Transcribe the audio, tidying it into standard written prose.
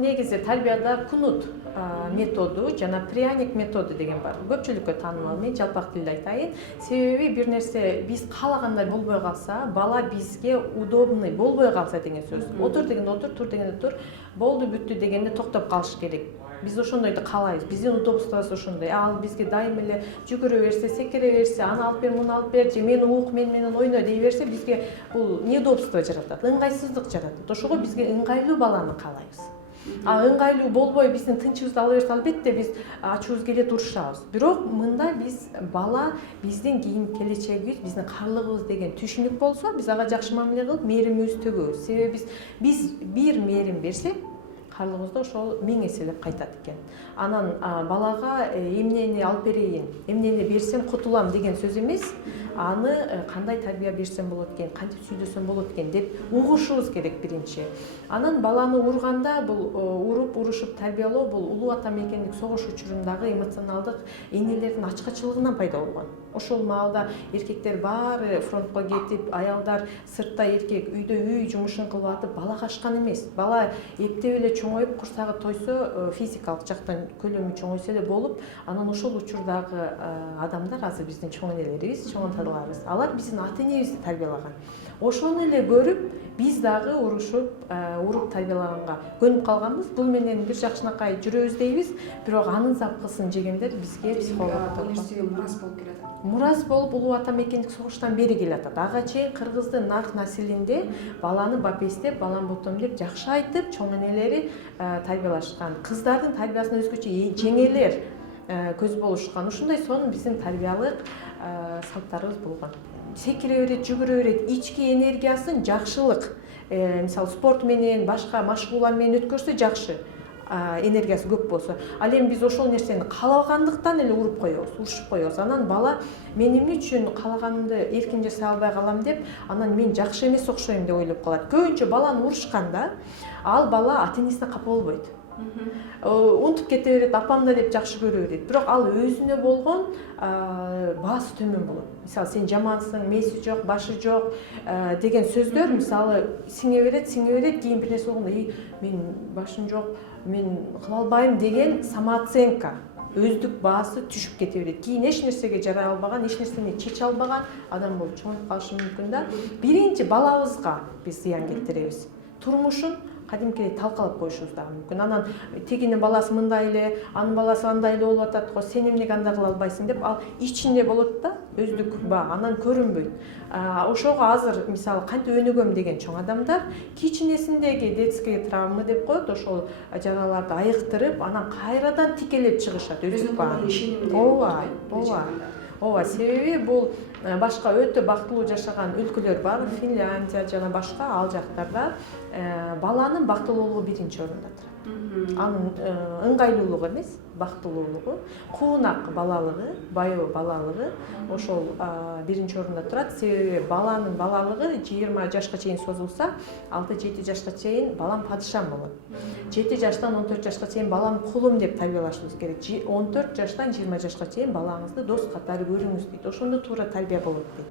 негизи тарбияда кунут методу жана пряник методу деген бар. Көпчүлүккө таанымал. Мен жалпак тилде айтайын. Себеби бир нерсе биз каалагандай болбой калса, бала бизге удобный болбой калса деген сөз. Отур дегенде отур, тур дегенде тур, болду бүттү дегенде токтоп калыш керек. Биз ошондойду каалайбыз. Биздин удобствобуз ошондой. Ал бизге дайым эле жүгүрө берсе, секире берсе, аны алып бер, муну алып бер, же мени ук, мен менен ойно дей берсе, бизге бул неудобство жаратат, ыңгайсыздык жаратат. Ошого бизге ыңгайлуу баланы каалайбыз. Ыңгайлуу болбой биздин тынчыбызды ала берсе, албетте биз ачуубуз келет, урушабыз. Бирок мында биз бала биздин кийин келечегибиз, биздин карлыгыбыз деген түшүнүк болсо, биз ага жакшы мамиле кылып, мээримибизди төгөбүз. Себеби биз бир мээрим берсек, карлыгыбызда ошол 1000 эселеп кайтат экен. Анан балага эмнени алып берейин, эмнени берсем кутулам деген сөз эмес. Аны кандай тарбия берсем болот экен, кантип сүйлөсөм болот экен деп угушубуз керек биринчи. Анан баланы урганда бул уруп, урушуп тарбиялоо бул улуу ата мекендик согуш учурундагы эмоционалдык энелердин ачкачылыгынан пайда болгон. Ошол маалда эркектер баары фронтко кетип, аялдар сыртта, эркек үйдө үй жумушун кылып атып, бала качкан эмес. Бала эптеп эле чоңоюп, курсагы тойсо, физикалык жактан көлөмү чоңойсо эле болуп, анан ошол учурдагы адамдар, азыр биздин чоң энелерибиз, чоң аталарыбыз, алар биздин ата энебизди тарбиялаган. Ошону эле көрүп, биз дагы урушуп, уруп тарбиялаганга көнүп калганбыз. Бул менен бир жакшынакай жүрөбүз дейбиз, бирок анын запкысын жегендер бизге психологдор мурас болуп келет. Мурас болуп улуу ата мекендик согуштан бери келатат. Ага чейин кыргыздын нарк населинде баланы бапестеп, балам ботом деп жакшы айтып, чоң энелери тарбиялашкан. Кыздардын тарбиясына өзгөчө жеңелер көз болушкан. Ушундай сонун биздин тарбиялык салттарыбыз болгон. Секире берет, жүгүрө берет, ички энергиясын жакшылык, мисалы спорт менен, башка машгуулар менен өткөрсө жакшы. Энергиясы көп болсо. Ал эми биз ошол нерсени каалагандыктан эле уруп коебуз, урушуп коебуз. Анан бала мен эмне үчүн каалаганымды эркин жасай албай калам деп, анан мен жакшы эмес окшойм деп ойлоп калат. Көбүнчө баланы урушканда, ал бала ата энесине капа болбойт. Унутуп кете берет, апам да деп жакшы көрө берет. Бирок ал өзүнө болгон баасы төмөн болот. Мисалы сен жамансың, мээси жок, башы жок деген сөздөр мисалы сиңе берет, кийин бир нерсе болгондо мен башым жок, мен кыла албайм деген самооценка, өздүк баасы түшүп кете берет. Кийин эч нерсеге жарай албаган, эч нерсени чече албаган адам болуп чоңоюп калышы мүмкүн да. Биринчи балабызга биз зыян келтиребиз. Турмушун кадимкидей талкалап коюшубуз дагы мүмкүн. Анан тегинин баласы мындай эле, анын баласы андай эле болуп атат го, сен эмнеге андай кыла албайсың деп, ал ичинде болот да, өздүк баа, анан көрүнбөйт. Ошого азыр мисалы кантип өнүгөм деген чоң адамдар кичинесиндеги детский травма деп коет, ошол жараларды айыктырып, анан кайрадан тикелеп чыгышат өздүк баа. Ооба, себеби бул башка өтө бактылуу жашаган өлкөлөр бар, Финляндия жана башка, ал жактарда баланын бактылуулугу биринчи орунда турат. Анын ыңгайлуулугу эмес, бактылуулугу, куунак балалыгы, баяу балалыгы ошол биринчи орунда турат. Себеби баланын балалыгы 20 жашка чейин созулса, 6-7 жашка чейин балам падышам болот. 7 жаштан 14 жашка чейин балам кулум деп тарбиялашыбыз керек. 14 жаштан 20 жашка чейин балаңызды дос катары көрүңүз дейт. Ошондо туура тарбия болот дейт.